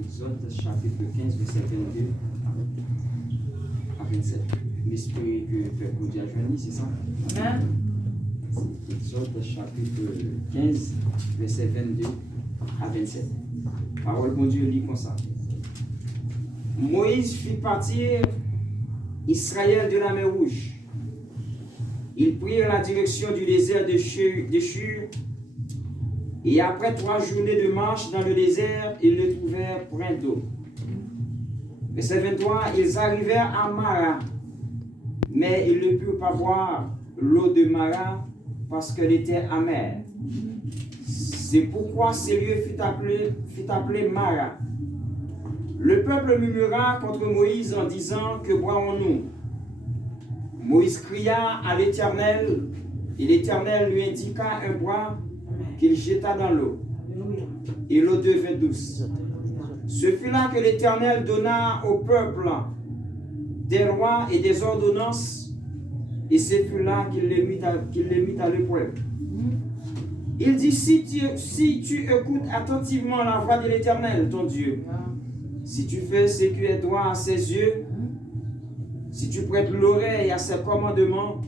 Exode chapitre 15, verset 22 à 27. L'esprit que le peuple Dieu a joint, c'est ça? Amen. Exode chapitre 15, verset 22 à 27. Parole de Dieu lit comme ça. Moïse fit partir Israël de la mer Rouge. Ils prirent la direction du désert de Shur. Et après 3 journées de marche dans le désert, ils le trouvèrent plein d'eau. Verset 23, ils arrivèrent à Mara, mais ils ne purent pas boire l'eau de Mara parce qu'elle était amère. C'est pourquoi ce lieu fut appelé Mara. Le peuple murmura contre Moïse en disant, que boirons-nous? Moïse cria à l'Éternel, et l'Éternel lui indiqua un bois qu'il jeta dans l'eau, et l'eau devint douce. Ce fut là que l'Éternel donna au peuple des lois et des ordonnances, et ce fut là qu'il les mit à l'épreuve. Il dit, si tu écoutes attentivement la voix de l'Éternel, ton Dieu, si tu fais ce qui est droit à ses yeux, si tu prêtes l'oreille à ses commandements,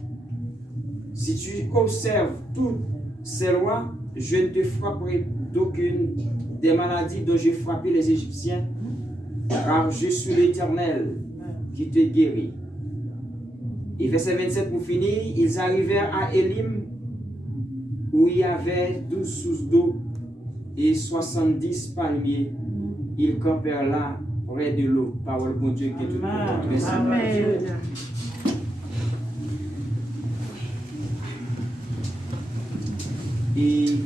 si tu observes toutes ses lois, je ne te frapperai d'aucune des maladies dont j'ai frappé les Égyptiens, car je suis l'Éternel qui te guérit. Et verset 27 pour finir, ils arrivèrent à Élim, où il y avait 12 sources d'eau et 70 palmiers. Ils campèrent là, près de l'eau. Parole bon Dieu qui est tout le monde. Merci. Amen. Et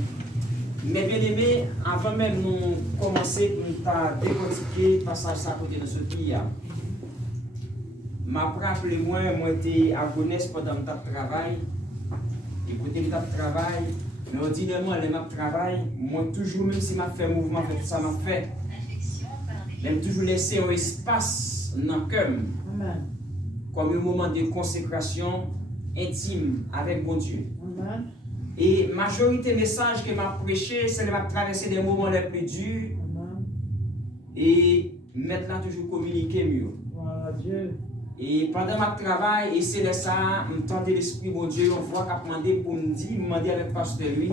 mes bien-aimés, avant même de commencer à décortiquer le passage à côté de ce pays, m'a rappelé moi j'étais à Gonesse pendant mon travail. Et côté de travail, mais ordinairement, les m'a travail, moi toujours, même si m'a fait mouvement, fait tout ça m'a fait, j'aime toujours laisser un espace dans le cœur, comme un moment de consécration intime avec mon Dieu. Amen. Et majorité message que m'a prêché, c'est de traverser des moments les plus durs. Amen. Et maintenant toujours communiquer mieux. Voilà Dieu. Et pendant ma travail, et c'est de ça, je tendais l'esprit, mon Dieu, on voit qu'à demander pour me dire, demander avec le pasteur lui,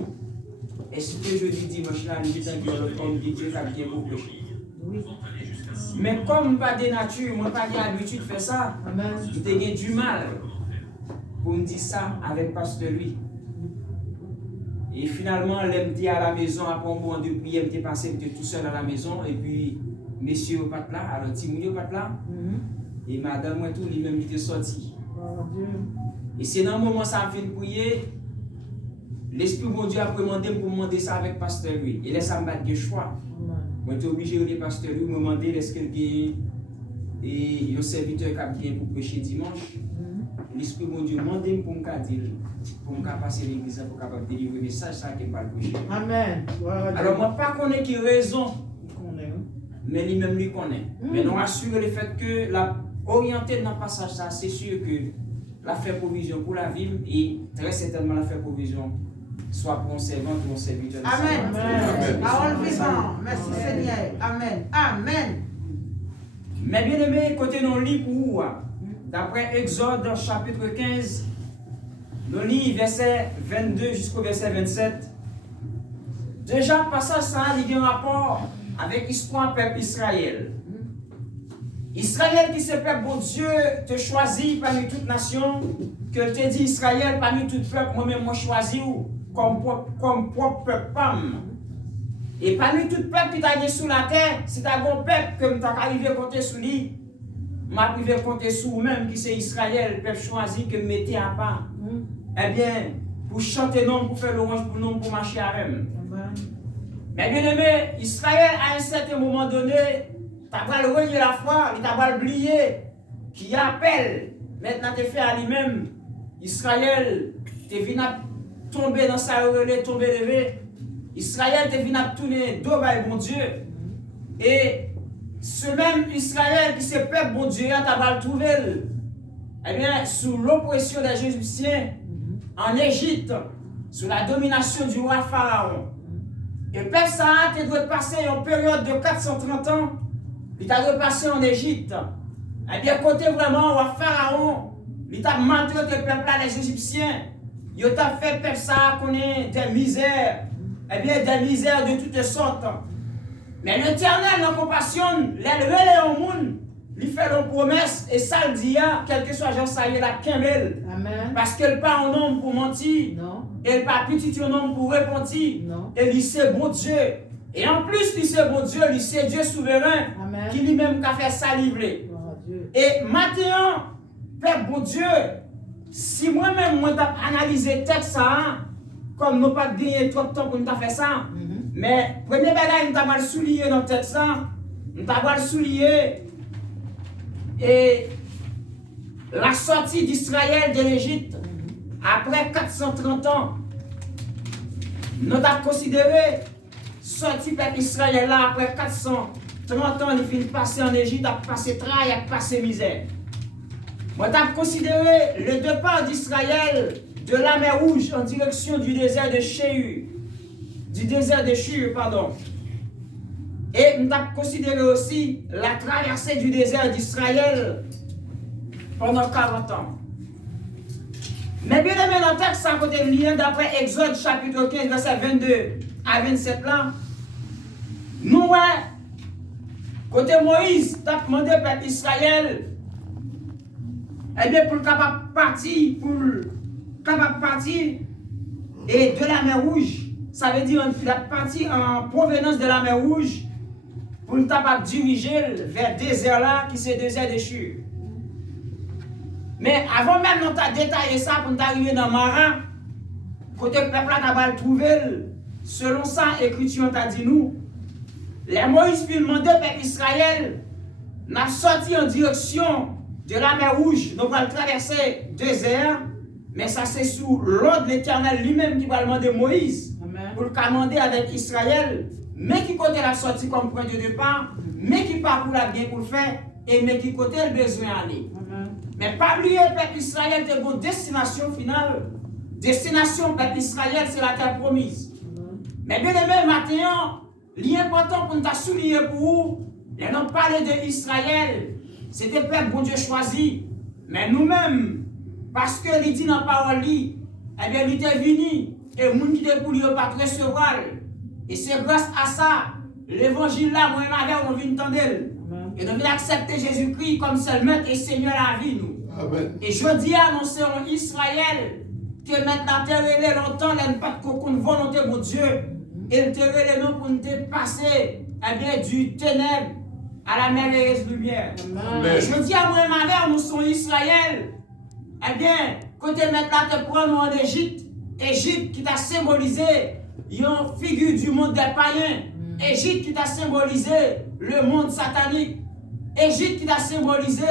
est-ce que je dis dimanche là, il est dans le homme de Dieu qui a bien pour prêcher. Oui. Mais comme pas de nature, moi pas l'habitude de faire ça, Amen. j'ai du mal pour me dire ça avec le pasteur lui. Et finalement, elle me dit à la maison, après un moment de prière, j'étais passé, j'étais tout seul à la maison, et puis, messieurs au pas là, alors Timouni au pas là, et madame, moi tout, lui-même, il était sorti. Voilà Dieu. Et c'est dans le moment où ça a fait prier, l'Esprit de Dieu a demandé pour me demander ça avec le pasteur lui. Et là, ça me bat de choix. Amen. Moi, j'étais obligé de dire pasteur lui, me demander est-ce qu'il y a et un serviteur qui vient pour prêcher dimanche. L'Esprit de Dieu m'a demandé pour me dire, pour me passer l'église, pour capable délivrer le message, ça qui n'est pas le prêcher. Amen. Voilà Dieu. Alors, moi, pas connaît qui raison, Qu'on est, hein? mais lui-même lui connaît. Mais nous rassurer le fait que la orienté dans le passage, ça, c'est sûr que la fait provision pour la ville et très certainement la fait provision soit pour un servant ou un serviteur. Amen. Amen. Parole vivante. Merci Seigneur. Amen. Amen. Mais bien aimé, côté non lit pour vous, d'après Exode chapitre 15, nous lit verset 22 jusqu'au verset 27. Déjà, passage ça il y a un rapport avec l'histoire peuple Israël. Israël qui se peuple, bon Dieu, te choisit parmi toutes nations, que te dit Israël parmi tout peuple, moi-même moi choisi comme propre peuple. Et parmi tout peuple qui t'a sous la terre, c'est un bon peuple que tu as arrivé à compter sous lui, m'a arrivé à compter sous vous-même qui c'est Israël, peuple choisi que mettez à part. Eh bien, pour chanter non, pour faire l'orange pour non, pour marcher à même. Mais bien aimé, Israël à un certain moment donné, t'as pas le renier la foi, il t'a pas oublié, qui appelle, maintenant te fait à lui-même, Israël, te vient tomber dans sa relais, tomber levé, Israël te vient tourner dos par bon Dieu, et ce même Israël qui se peuple bon Dieu, t'as pas le trouvé, eh bien, sous l'oppression des Égyptiens, en Égypte, sous la domination du roi Pharaon, Et le peuple ça te doit passer en période de 430 ans. Il t'a dû passer en Égypte. Eh bien, côté vraiment, au Pharaon, il t'a maltraité le peuple là, les Égyptiens. Il t'a fait le peuple ça connaître des misères. Eh bien, des misères de toutes sortes. Mais l'Éternel, en compassion, l'élevé au monde, il fait une promesse et ça le dit, quel que soit Jean Saïe, la Kemel. Amen. Parce qu'elle pas un homme pour mentir. Non. Elle pas petit un homme pour repentir. Non. Et il c'est bon Dieu. Et en plus, il c'est bon Dieu, il c'est Dieu souverain. Amen. Qui lui-même a fait ça livrer. Gloire à Dieu. Et maintenant, Père bon Dieu, si moi-même, moi, j'ai analysé le texte, ça, comme nous pas gagné trop de temps pour nous faire ça, mais premier bagage, nous avons souligné dans le texte, nous avons souligné et la sortie d'Israël de l'Égypte après 430 ans. Nous avons considéré sortie peuple Israël là après 430 ans, il finit de passer en Égypte, a passé travail, a passé misère. Moi, j'ai considéré le départ d'Israël de la mer Rouge en direction du désert de Shur. Et nous avons considéré aussi la traversée du désert d'Israël pendant 40 ans. Mais bien aimé dans le texte, à côté de lien d'après Exode chapitre 15, verset 22 à 27 là, nous, côté Moïse, tu as demandé au peuple Israël, eh bien, pour capable partir, et de la mer Rouge, ça veut dire qu'il a parti en provenance de la mer Rouge pour nous capable diriger vers le désert là, qui c'est le désert de Shur. Mais avant même de détailler ça, pour nous arriver dans Mara, côté le peuple là, nous trouvé, selon ça, l'écriture t'a dit nous, les Moïse fit demander au peuple Israël, n'a sorti en direction de la mer Rouge, nous allons traverser le désert, mais ça c'est sous l'ordre de l'Éternel lui-même qui va demander Moïse. Amen. Pour le commander avec Israël, mais qui côté la sortie comme point de départ, mais qui parcourt la bien pour le faire, et mais qui côté le besoin d'aller. Mais pas oublier, peuple Israël, c'est une destination finale. Destination, peuple Israël, c'est la terre promise. Mais bien aimé, maintenant, l'important pour nous souligner pour vous, les noms parlé de Israël, c'était peuple bon Dieu choisi. Mais nous-mêmes, parce que il dit dans la parole, eh bien, il était venu, et le monde qui était pour lui, pas recevoir. Et c'est grâce à ça, l'évangile là, moi et ma mère, on vient entendre. Et nous venons accepter Jésus-Christ comme seul maître et Seigneur à la vie, nous. Amen. Et je dis annoncer en Israël que maintenant, terre est longtemps, il n'y a pas de volonté de Dieu. Et le terre est non pour nous passer eh bien, du ténèbre à la merveilleuse lumière. Amen. Je dis à moi et ma mère, nous sommes Israël. Eh bien, côté maintenant, te prendre en Égypte, Égypte qui t'a symbolisé une figure du monde des païens. Égypte qui t'a symbolisé le monde satanique. Égypte qui t'a symbolisé,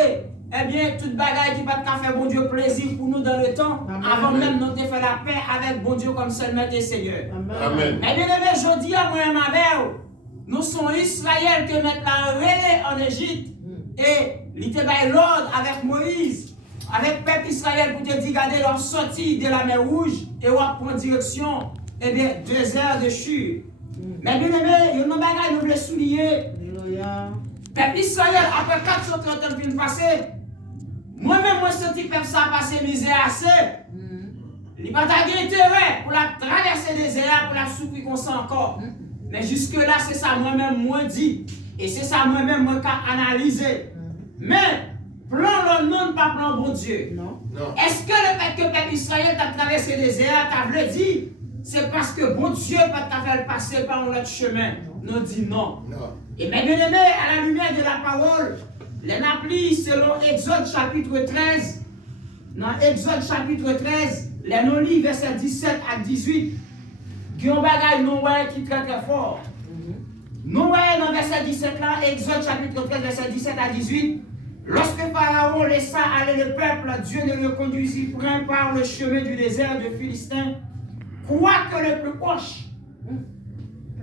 eh bien, toute bagaille qui va te faire bon Dieu plaisir pour nous dans le temps, Amen. avant même nous te faire la paix avec bon Dieu comme seul maître et Seigneur. Amen. Mais bien aimé, je dis à moi et ma mère, nous sommes Israël qui maintenant relais en Égypte et il était l'ordre avec Moïse, avec le peuple Israël pour te dire, garder leur sortie de la mer Rouge et on prend direction, eh bien, désert de Shur. Mais bien aimé, il y a une bagaille nous voulons souligner. Alléluia. Peuple Israël, après 430 ans de passé, moi-même, moi, senti que ça a passé misère assez. Il n'y a pas d'intérêt pour la traverser des désert, pour la souffrir comme ça encore. Mais jusque-là, c'est ça moi-même, moi dit. Et c'est ça moi-même, moi, qui analysé. Mais, plan le nom, pas plan bon Dieu. Non. Non. Est-ce que le fait que le peuple Israël a traversé les désert, t'as voulu dire, c'est parce que bon Dieu va t'a fait passer par un autre chemin? Nous dit non. Non. Et mes bien-aimés, à la lumière de la parole, les applis selon Exode chapitre 13, dans Exode chapitre 13, les non-lits versets 17 à 18, qui ont bagaille non qui très très fort. Nous voyons dans verset 17 là, Exode chapitre 13, verset 17 à 18, lorsque Pharaon laissa aller le peuple, Dieu ne le conduisit point par le chemin du désert de Philistin, quoique le plus proche.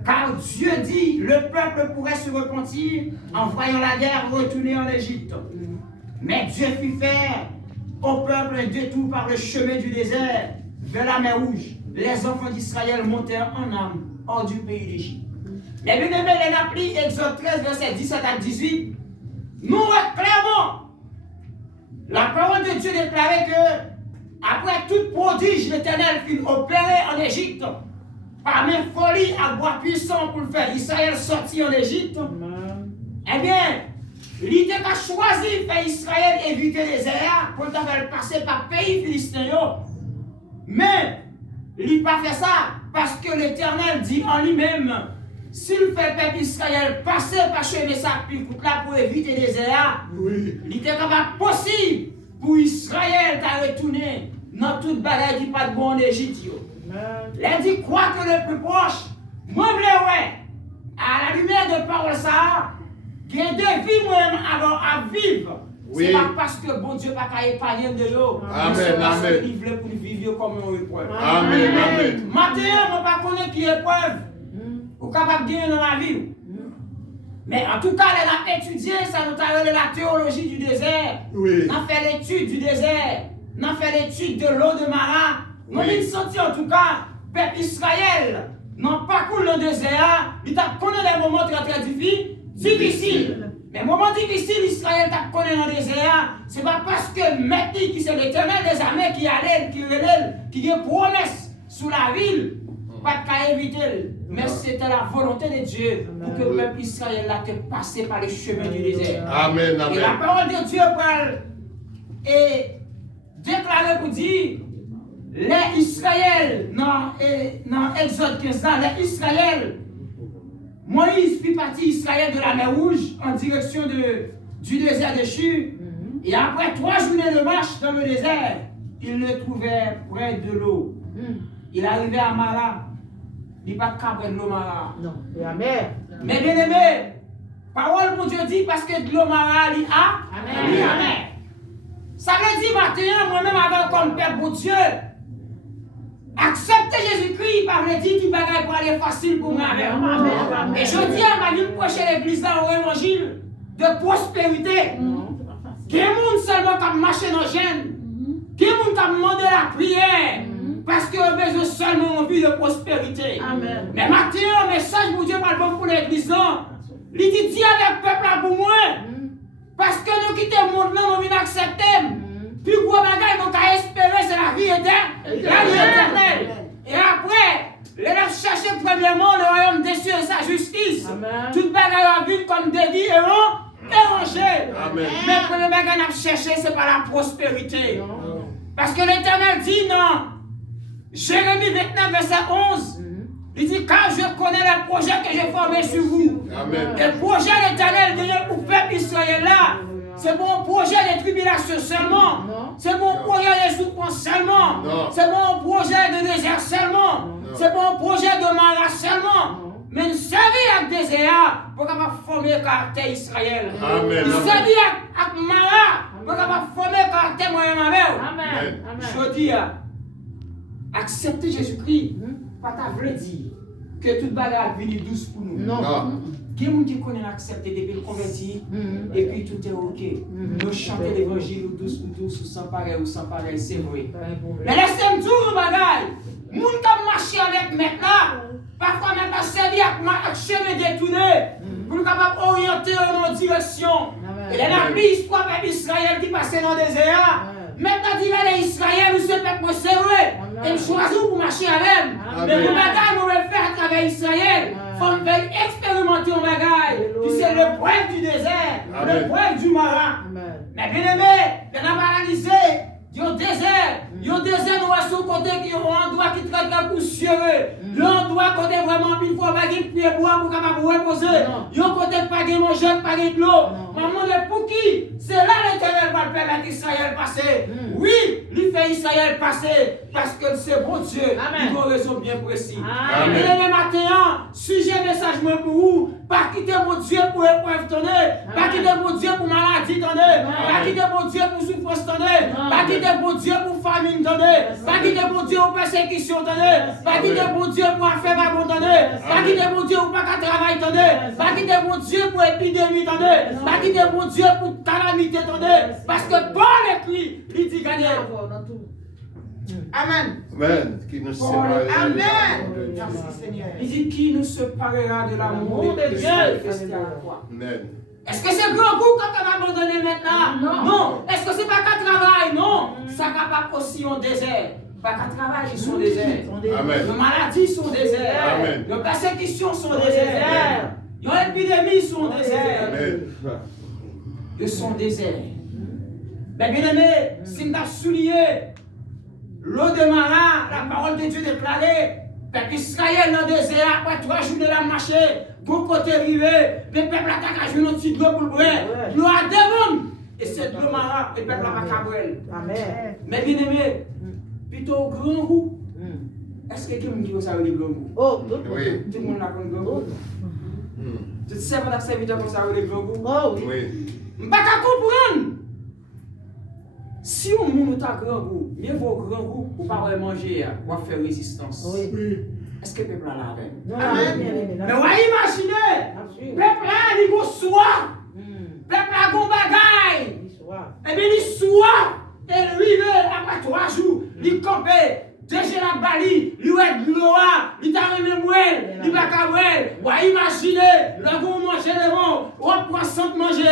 Car Dieu dit, le peuple pourrait se repentir en voyant la guerre retourner en Égypte. Mais Dieu fit faire au peuple un détour par le chemin du désert vers la mer Rouge. Les enfants d'Israël montèrent en armes hors du pays d'Égypte. Mais bien aimé, les applis, Exode 13, verset 17 à 18, nous voyons clairement la parole de Dieu déclarait que après tout prodige, l'Éternel fut opéré en Égypte par mes folies à bois puissant pour le faire Israël sortir en Égypte. Eh bien, l'idée qu'a choisi faire Israël éviter les airs pour le passer par pays philistéen. Mais, il n'a pas fait ça parce que l'Éternel dit en lui-même, s'il fait peuple Israël passer par chemin ça là pour éviter les airs, il était capable possible pour Israël de retourner dans toute bagaille qui pas de bon en Égypte. Il dit quoi que le plus proche, moi je ouais, à la lumière de parole ça, qu'il y a des vies moi-même à vivre. C'est pas parce que bon Dieu pas qu'à épargner de l'eau. C'est parce qu'il veut pour vivre comme une épreuve. Amen. Amen. Maintenant, on ne pas connaître qui est épreuve. Ou capable de gagner dans la vie. Mais en tout cas, elle a étudié, ça nous a donné la théologie du désert. On a fait l'étude du désert. On a fait l'étude de l'eau de Mara. On a senti en tout cas, peuple Israël, non pas cool le désert, il a connu des moments très difficiles. Mais moments difficiles, Israël t'a connu dans le désert. Ce n'est pas parce que maintenant qui c'est l'Éternel des armées qui allait, qui a promesse sous la ville, pas de cas éviter. Mais c'était la volonté de Dieu pour que le peuple Israël a passé par les chemins du désert. Amen, amen. Et la parole de Dieu parle et déclaré pour dire les Israël, dans Exode 15 ans, les Israël, Moïse fit partie Israël de la mer Rouge en direction du désert de Shur. Et après 3 journées de marche dans le désert, il le trouvait près de l'eau. Il arrivait à Mara. Il n'y a pas de cabane de l'eau Mara. Non, c'est la mer. Mais bien aimé, parole pour Dieu dit parce que de l'eau Mara, il a Amen. Ça veut dire maintenant, moi-même avec comme père pour Dieu, accepter Jésus-Christ par le dire qu'il bagaille pour aller facile pour moi. Et je dis à ma vie, prêcher l'église dans l'évangile de prospérité. Qu'il y ait des gens seulement qui marchent dans le gène. Qu'il y ait des gens qui demandent la prière. Parce qu'ils ont besoin seulement de vie de prospérité. Amen. Mais maintenant, un message pour Dieu parle pour l'église. Il dit avec le peuple là pour moi. Parce que nous quittons le monde, nous venons accepter. Puis gros bagaille, nous avons espéré, c'est la vie éternelle. Et après, les gens cherchent premièrement le royaume des cieux et sa justice. Toute bagaille a vu comme des dits et rangé. Mais le premier bagaille à chercher, ce n'est pas la prospérité. Parce que l'Éternel dit non. Jérémie 29, verset 11. Il dit, car je connais les projets que j'ai formés sur vous. Les projets de l'Éternel pour le peuple Israël là. C'est mon projet de tribulation seulement. C'est mon projet de souffrance seulement. C'est mon projet de désert seulement. C'est mon projet de Mara seulement. Mais nous servir avec des désert pour former le caractère Israël. Nous servir avec Mara pour former le caractère moi-même. Je dis, accepter Jésus-Christ, pas ta vraie dire que toute bagarre vient douce pour nous. Non. Il y a des gens qui connaissent l'accepter depuis le converti, et puis tout est ok. Nous chanter l'évangile ou douce, ou sans pareil, c'est vrai. Mais laissez-moi dire, bagaille, les gens qui marchent avec maintenant, parfois maintenant servi avec chemin détourné, pour nous capables orienter dans une direction. Et les amis, l'histoire de Israël qui passait dans le désert. Maintenant, dis les Israël, nous sommes peuple sérieux. Et nous choisissons pour marcher avec. Mais pour bagaille, nous allons faire à travers Israël. Il faut expérimenter un bagaille. Puis c'est le preuve du désert, le preuve du Mara. Mais bien aimé, on a paralysé. Il y a un désert, nous sommes sur le côté qui ont un endroit qui traite la poussière. L'endroit côté vraiment, il faut pas de pied bois pour capable reposer. Il y a un côté pas de manger, pas de l'eau. Maman, pour qui? C'est là l'Éternel va permettre Israël passer. Oui, il fait Israël passer parce que c'est bon Dieu. Il a une raison bien précise. Et le matin, sujet message pour vous. Pas quitter mon Dieu pour épreuve tonner. Pas quitter mon Dieu pour maladie tonner. Pas quitter mon Dieu pour souffrance tonner. Pas quitter mon Dieu pour famine tonner. Pas quitter mon Dieu pour persécution tonner. Pas quitter mon Dieu pour affaire abandonner. Pas quitter mon Dieu pour pas qu'à travail tonner. Pas quitter mon Dieu pour épidémie tonner. Pas quitter mon Dieu pour calamité tonner. Parce que Paul écrit, il dit gagner. Amen. Amen. Qui nous sépare. Amen. de Dieu. Merci Seigneur. Il dit qui nous séparera de l'amour de Dieu manifesté à la croix. Amen. Est-ce que c'est grand goût quand on va abandonner maintenant? Non. Est-ce que c'est pas qu'un travail? Non. Ça capable aussi en désert. Pas qu'un travail, ils sont désert. Amen. Les maladies sont désert. Amen. Les persécutions sont désert. Les épidémies sont désert. Amen. Ils sont désert. Mais bien aimé, si nous avons souligné l'eau de Mara, la parole de Dieu déclarée, peuple Israël dans le désert, après 3 jours de la marché, bon côté rivé, le peuple a attaqué un petit l'eau pour le boire. L'eau a démonté. Et c'est de l'eau Mara, le peuple a pas boire. Amen. Mais bien aimé, plutôt grand goût. Est-ce que quelqu'un dit que ça veut dire grand goût? Oh, Oui. Tout le monde a un grand goût. Tu sais, pendant que serviteur comme ça veut dire grand goût? Oh, oui. Oui. Je ne peux pas comprendre. Si on monte à grand goût, mieux vaut grand goût pour ne pas manger ou faire résistance. Oui. Est-ce que le peuple a la reine? Non, Amen. Mais vous imaginez, le peuple a une soif, le peuple a un bagaille. Et bien, il soif, et lui, après 3 jours, il campe, déjà la bali, il est de l'eau, il t'a remis mouelle, il va qu'à mouelle. Vous imaginez, là, vous mangez les bons, ou prend 100 manger,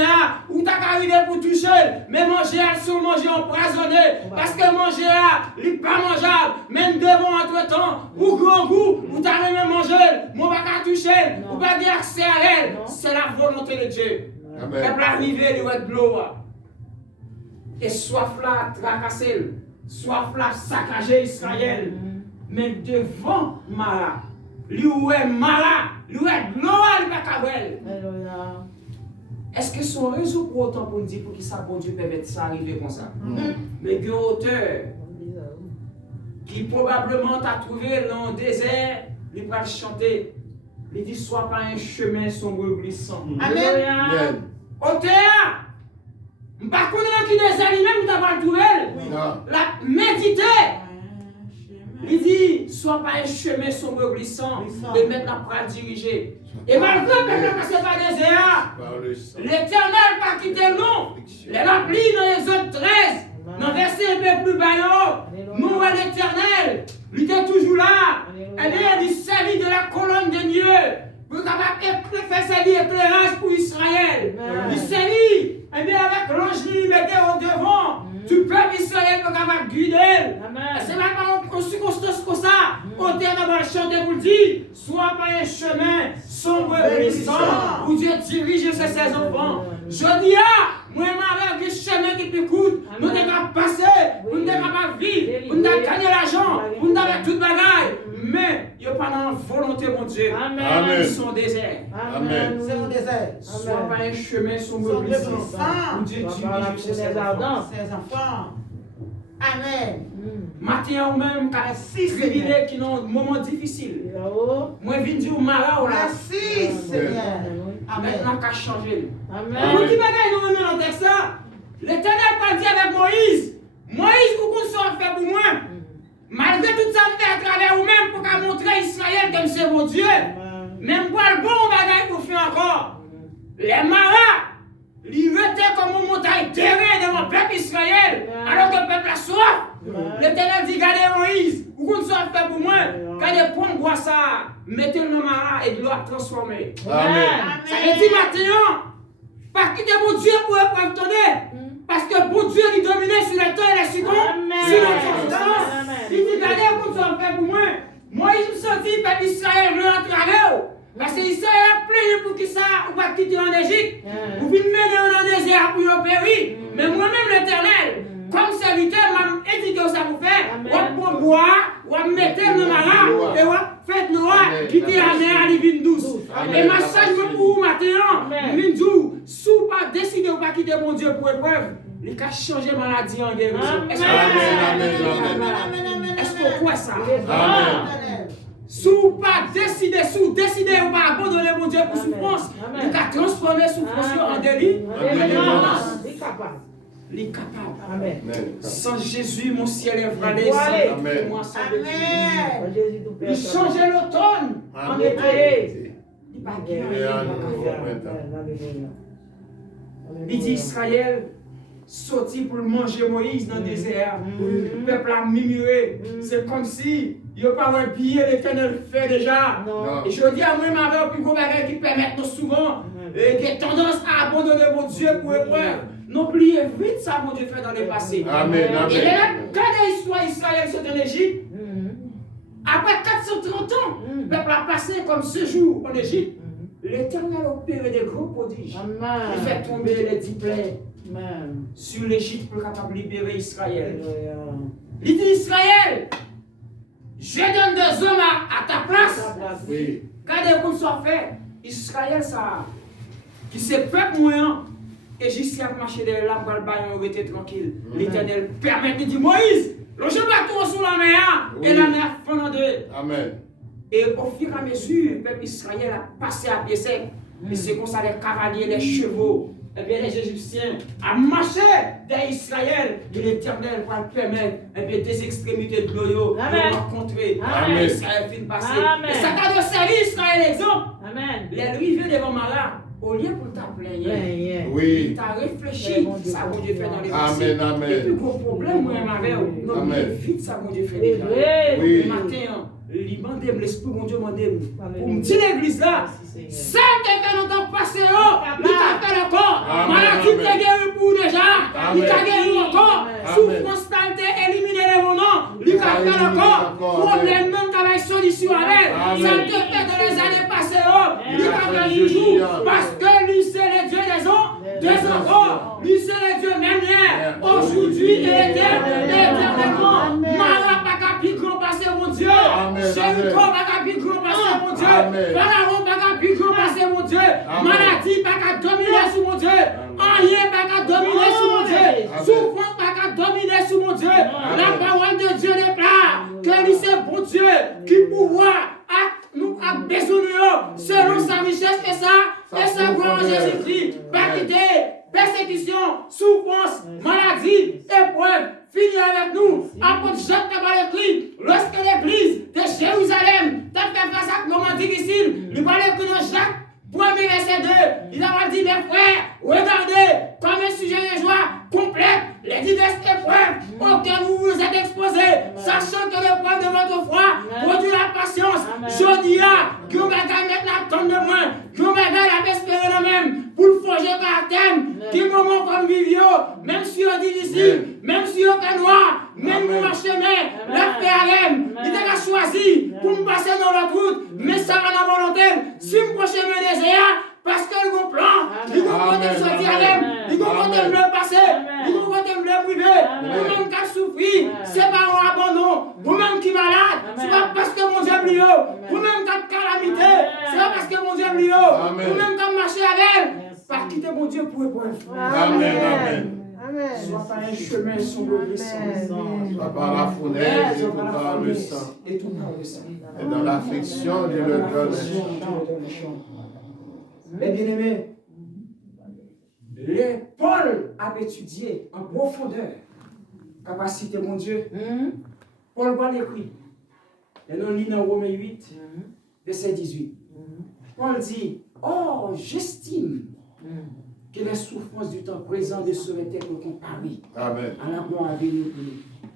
ou t'as qu'à arriver pour toucher, mais manger, elles sont mangées empoisonnées, parce que manger, il n'est pas mangeable, même devant entre temps, ou grand goût, ou t'as remis manger, mon va qu'à toucher, ou pas dire accès à elle, c'est la volonté de Dieu. Le Amen. peuple arrivé, il est de l'eau. Et soif là, tracassé, soif là, saccagé Israël. Mais devant Mara, lui où est Mara, lui où est gloire, lui pas Kabel. Alléluia. Est-ce que son raison pour autant pour nous dire pour qui ça, bon Dieu, permet ça arriver comme ça? Mais il y a un auteur qui probablement t'a trouvé dans le désert, il va chanter. Il dit, sois pas un chemin sombre glissant. Amen. Amen. Auteur! Je ne sais pas qui des animaux qui t'as trouvé. Non. La méditer. Il dit, sois pas un chemin sombre glissant, et maintenant pour diriger. Et malgré que le passé par des désert, Par le sang. l'Éternel n'a pas quitté le nom. Les remplis dans Exode 13, dans le verset un peu plus bas, nous à l'Éternel, il était toujours là. Et bien, il servit de la colonne de Dieu pour faire servir éclairage pour Israël. Il servit. Et bien, avec l'ange, il mettait au devant. Du peuple Israël pour capable guider. C'est même pas une circonstance comme ça. Au terme va chanter pour dire, sois pas un chemin sombre et glissant où Dieu dirige ses enfants. Je dis, moi, avec un chemin qui t'écoute, nous sommes capables de passer, nous sommes capables de vivre, nous sommes gagner l'argent, nous sommes avec toute bagaille. Mais il n'y a pas de volonté, mon Dieu. Amen. Ils sont déserts. Amen. C'est mon désert. Sois pas un chemin sombre et glissant où Dieu dirige ses enfants. Ses enfants. Amen. Matin ou même, car Merci, privilèges qui ont un moment difficile. Moi, je viens dire au Mara ou là. Merci Seigneur. Amen. Maintenant, qu'à changer. Amen. Vous qui bagaille nous remet dans le texte là, l'Éternel pas dit avec Moïse. Moïse, vous qu'on fait pour moi. Malgré tout ça, vous fait à travers vous-même pour qu'à montrer Israël comme c'est mon Dieu. Même pour le bon bagaille pour faire encore. Les Maras, ils étaient comme une montagne terrée devant le peuple Israël, alors que le peuple a soif. L'Éternel dit, gardez Moïse, vous qu'on fait pour moi. Gardez pour me boire ça, mettez-le dans le Mara et de l'eau à transformer. Amen. Ça veut dire maintenant, pas quitter mon Dieu pour épreuve tonner. Parce que bon Dieu, il dominait sur le temps et les secondes, sur notre existence. Il dit, regardez comment ça fait pour moi. Moi, je me sens dit, peuple Israël, je rentre avec eux. Parce que Israël a plaigné pour qui ça, ou pas quitter en Égypte. Vous venez mener dans le désert pour y périr. Mais moi-même, l'Éternel, comme serviteur, m'a indiqué ça pour faire. On va boire, on va mettre le Mara, et on va faire noir, quitter la mer à l'ivine douce. Et ma sage pour vous maintenant, Mindou, si vous pas décidé ou pas quitter mon Dieu pour épreuve, il a changé maladie en guérison. Est-ce qu'on croit ça? Amen. Si vous pas décidé, si vous décidez ou pas abandonner mon Dieu pour souffrance, il a transformé souffrance en délit. Il est capable. Amen. Sans Jésus, mon ciel est vralé. Amen. Amen. Il changeait l'automne en Amen. été. Il pas Amen. Il dit Israël, sorti pour manger Moïse dans le désert. Le peuple a murmuré. C'est comme si il n'y a pas un billet l'Éternel fait déjà. Non. Et je dis à moi, ma mère, plus gros bagage qui permettent nous souvent, qui a tendance à abandonner mon Dieu pour épreuve. N'oubliez vite ça, mon Dieu fait dans le passé. Amen. Et Amen. là, quand l'histoire d'Israël sont en Égypte, après 430 ans, le peuple a passé comme ce jour en Égypte. L'Éternel a opéré des gros prodiges. Amen. Il fait tomber les 10 plaies Amen. sur l'Égypte pour capable de libérer Israël. Alléluia. Il dit Israël, je donne des hommes à ta place. Oui. Quand des choses sont faites, Israël, ça, qui se peuple moyen, et jusqu'à a marché de là pour le bail, on était tranquille. L'Éternel permet de dire Moïse, le jeu bateau sous la mer, et la mer fond en deux. Amen. Et au fur et à mesure, le peuple Israël a passé à pied sec. Et c'est comme ça les cavaliers, les chevaux, et bien les Égyptiens a marché derrière Israël. Et l'Éternel va le permettre, et bien des extrémités de l'eau, de rencontrer. Amen. Israël finit de passer. Amen. Et ça t'a de servir Israël, exemple. Amen. Les arrivés devant Mara, au lieu pour t'appeler, il Oui. t'a réfléchi, ça mon Dieu fait dans les Amen. passés. Et puis Amen. gros problème, moi, avec vous, non, Amen. vite ça mon Dieu fait déjà. Oui. Le matin, l'esprit mon Dieu m'a dit, pour me dire l'église là, ça qui fait longtemps passé, il t'a fait encore. Amen. Maladie t'a guéri pour déjà, il t'a guéri encore. Amen. Souffrance t'a éliminé les noms, il t'a fait encore. Problème même qui avait solution avec, ça te fait dans les années passées, il t'a fait toujours. Parce que lui c'est le Dieu des hommes, des enfants, lui c'est le Dieu même hier, aujourd'hui et éternellement. Malade pas qu'à plus grand passer mon Dieu. Jéricho pas qu'à plus grand passer mon Dieu. Pharaon pas qu'à plus grand passer mon Dieu. Maladie pas qu'à dominer sur mon Dieu. Rien pas qu'à dominer sur mon Dieu. Souffrance pas qu'à dominer sur mon Dieu. La parole de Dieu déclare que lui c'est bon Dieu qui pouvoir nous a besoin selon sa richesse et sa gloire en Jésus-Christ. Pas quitter, persécution, souffrance, maladie, épreuve, finir avec nous. Apôtre Jacques t'a écrit, lorsque l'église de Jérusalem t'a fait face à un moment difficile, il parlait que dans Jacques, premier verset 2, il a dit, mes frères, regardez comme un sujet de joie complète les diverses épreuves auxquelles vous vous êtes exposés, sachant que l'épreuve de votre foi produit la patience. Je dis à, que vous allez mettre la tonne de moins, que vous allez espérer le même pour le forger par thème, qui moment comme vivio, même si on est difficile, même si on est noir, même pour marcher, la PRM, il a choisi pour me passer dans la route, mais ça va dans la volonté, si je proche mes désirs, parce que le plan, il va compter sortir avec, il va compter le passer, il va compter le priver, vous-même qui souffrir, c'est pas un abandon, vous-même qui malade, c'est pas parce que mon Dieu est plus haut, vous-même qui avez calamité, c'est pas parce que mon Dieu est plus haut, vous-même qui avez marché avec, pas quitter mon Dieu pour épreuve. Amen. Amen. Soit par un chemin sombre de sang, Soit par la fournaise et tout par le sang. et tout par le sang. Et dans l'affliction, Dieu le donne. Mais bien aimé, Paul a étudié en profondeur capacité mon Dieu. Paul va l'écrire. Et nous lisons dans Romains 8, verset 18. Paul dit, oh, j'estime que les souffrances du temps présent ne seraient être comparées Amen. à la gloire à venir pour nous.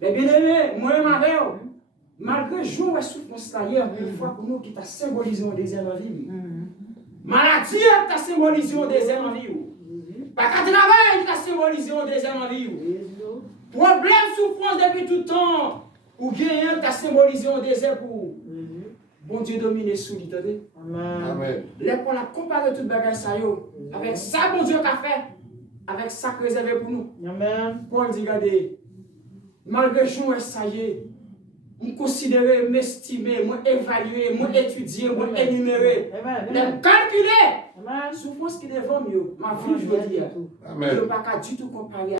Mais bien aimé, moi-même avec vous, malgré jour et souffrance d'ailleurs, une fois pour nous qui t'a symbolisé au désert en vie. Maladie t'a symbolisé au désert en vie. Pas qu'à travail t'a symbolisé au désert en vie. Problème, souffrance depuis tout le temps. Ou gagnant t'a symbolisé au désert pour bon Dieu dominer sous lui. Amen. Les Paul a comparé toute bagage ça avec ça bon Dieu qu'a fait, avec ça que réservé pour nous. Amen. Paul dit, regardez, malgré jour et ça y est, me considérer, m'estimer, m'évaluer, m'étudier, m'énumérer, me calculer. Souffrance qui devant mieux, ma vie, je veux dire. Amen. Je ne peux pas du tout comparer